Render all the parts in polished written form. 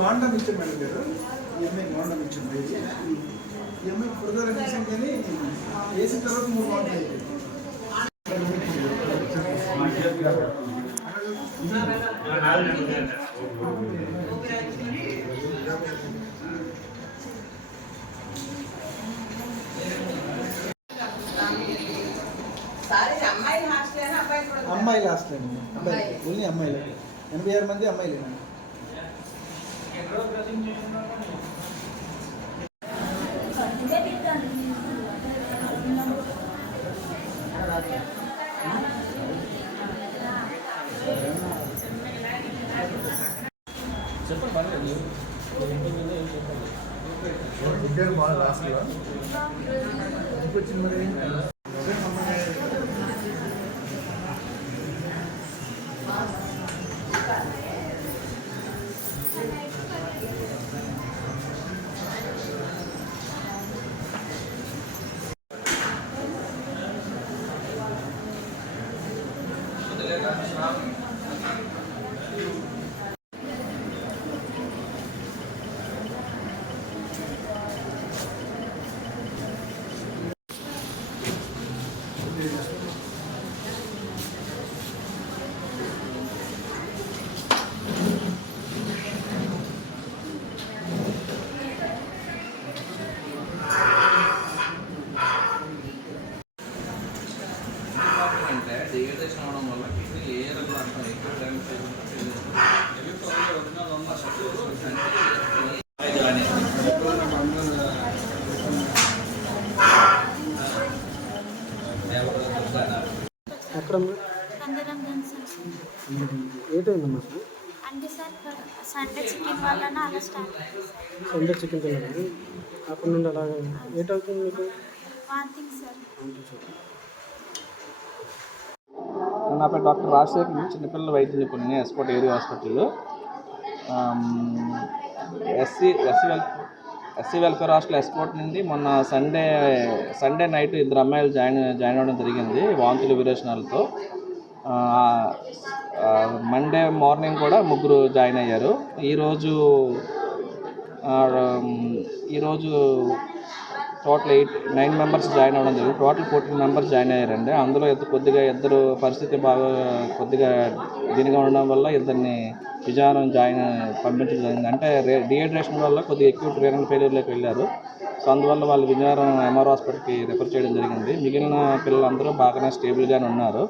వాండం ఇచ్చాం మేడం గారు ఈఎంఐ వాండం ఇచ్చాం ఈఎంఐ ఫర్దర్ చేసాం కానీ వేసిన తర్వాత 3 వాంటలు అయిపోయింది. అమ్మాయిలు హాస్టల్ అండి, అబ్బాయి ఓన్లీ అమ్మాయిలు 86 మంది అమ్మాయిలేనండి. చెప్పండి పర్లేదు విద్యార్థి బాగా లాస్ట్లో ఎందుకు వచ్చింది మరి డిహైడ్రేషన్ అవడం వల్ల కిడ్నీ ఏ రకంగా ఎక్కడ ఏటైందమ్మా అంటే సార్ సండే చికెన్ వల్ల అలా స్టార్ట్ సండే చికెన్ తిన్నాను అక్కడ నుండి అలాగే ఏటవుతుంది మీకు వాంతింగ్ సార్. నా పేరు డాక్టర్ రాజశేఖర్, చిన్నపిల్లల వైద్య నిపుణుని ఎస్పోర్ట్ ఏరియా హాస్పిటల్లో. ఎస్సీ వెల్ఫేర్ హాస్టల్ ఎస్పోర్ట్ నుండి మొన్న సండే నైట్ 2 అమ్మాయిలు జాయిన్ అవ్వడం జరిగింది వాంతులు విరేచనాలతో. మండే మార్నింగ్ కూడా 3 జాయిన్ అయ్యారు. ఈరోజు టోటల్ 9 మెంబర్స్ జాయిన్ అవ్వడం జరిగింది. టోటల్ 14 మెంబర్స్ జాయిన్ అయ్యారండి. అందులో ఇద్దరు పరిస్థితి కొద్దిగా దీనిగా ఉండడం వల్ల ఇద్దరిని విజయనగరం పంపించడం జరిగింది. అంటే డిహైడ్రేషన్ వల్ల కొద్దిగా ఎక్కువ రీనల్ ఫెయిల్యూర్లోకి వెళ్ళారు. సో అందువల్ల వాళ్ళు విజయనగరం ఎంఆర్ హాస్పిటల్కి రిఫర్ చేయడం జరిగింది. మిగిలిన పిల్లలందరూ బాగానే స్టేబుల్గానే ఉన్నారు.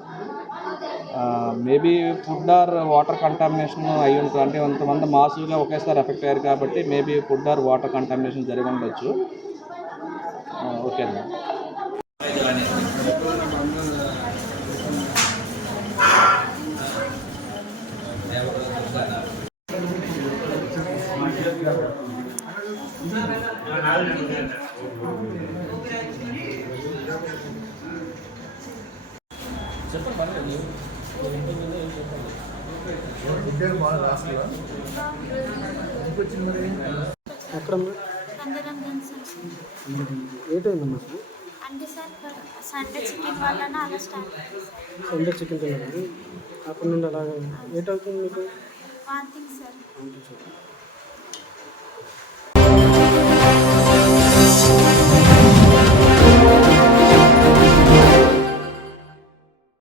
Maybe food or water contamination అయ్యి ఉంటుంది. అంటే కొంతమంది మాసుగా ఒకేసారి ఎఫెక్ట్ అయ్యారు కాబట్టి maybe food or water contamination జరిగి ఉండొచ్చు. ఓకే అండి. చెప్పండి పర్లేదు విద్యార్థి బాగా లాస్ట్లో ఎందుకు వచ్చింది మరి ఎక్కడ ఏటైందమ్మా అంటే సార్ సండే చికెన్ వల్ల అలా స్టార్ట్ సండే చికెన్ తిన్నాను అక్కడ నుండి అలాగే ఏటవుతుంది మీకు వాంతింగ్ సార్.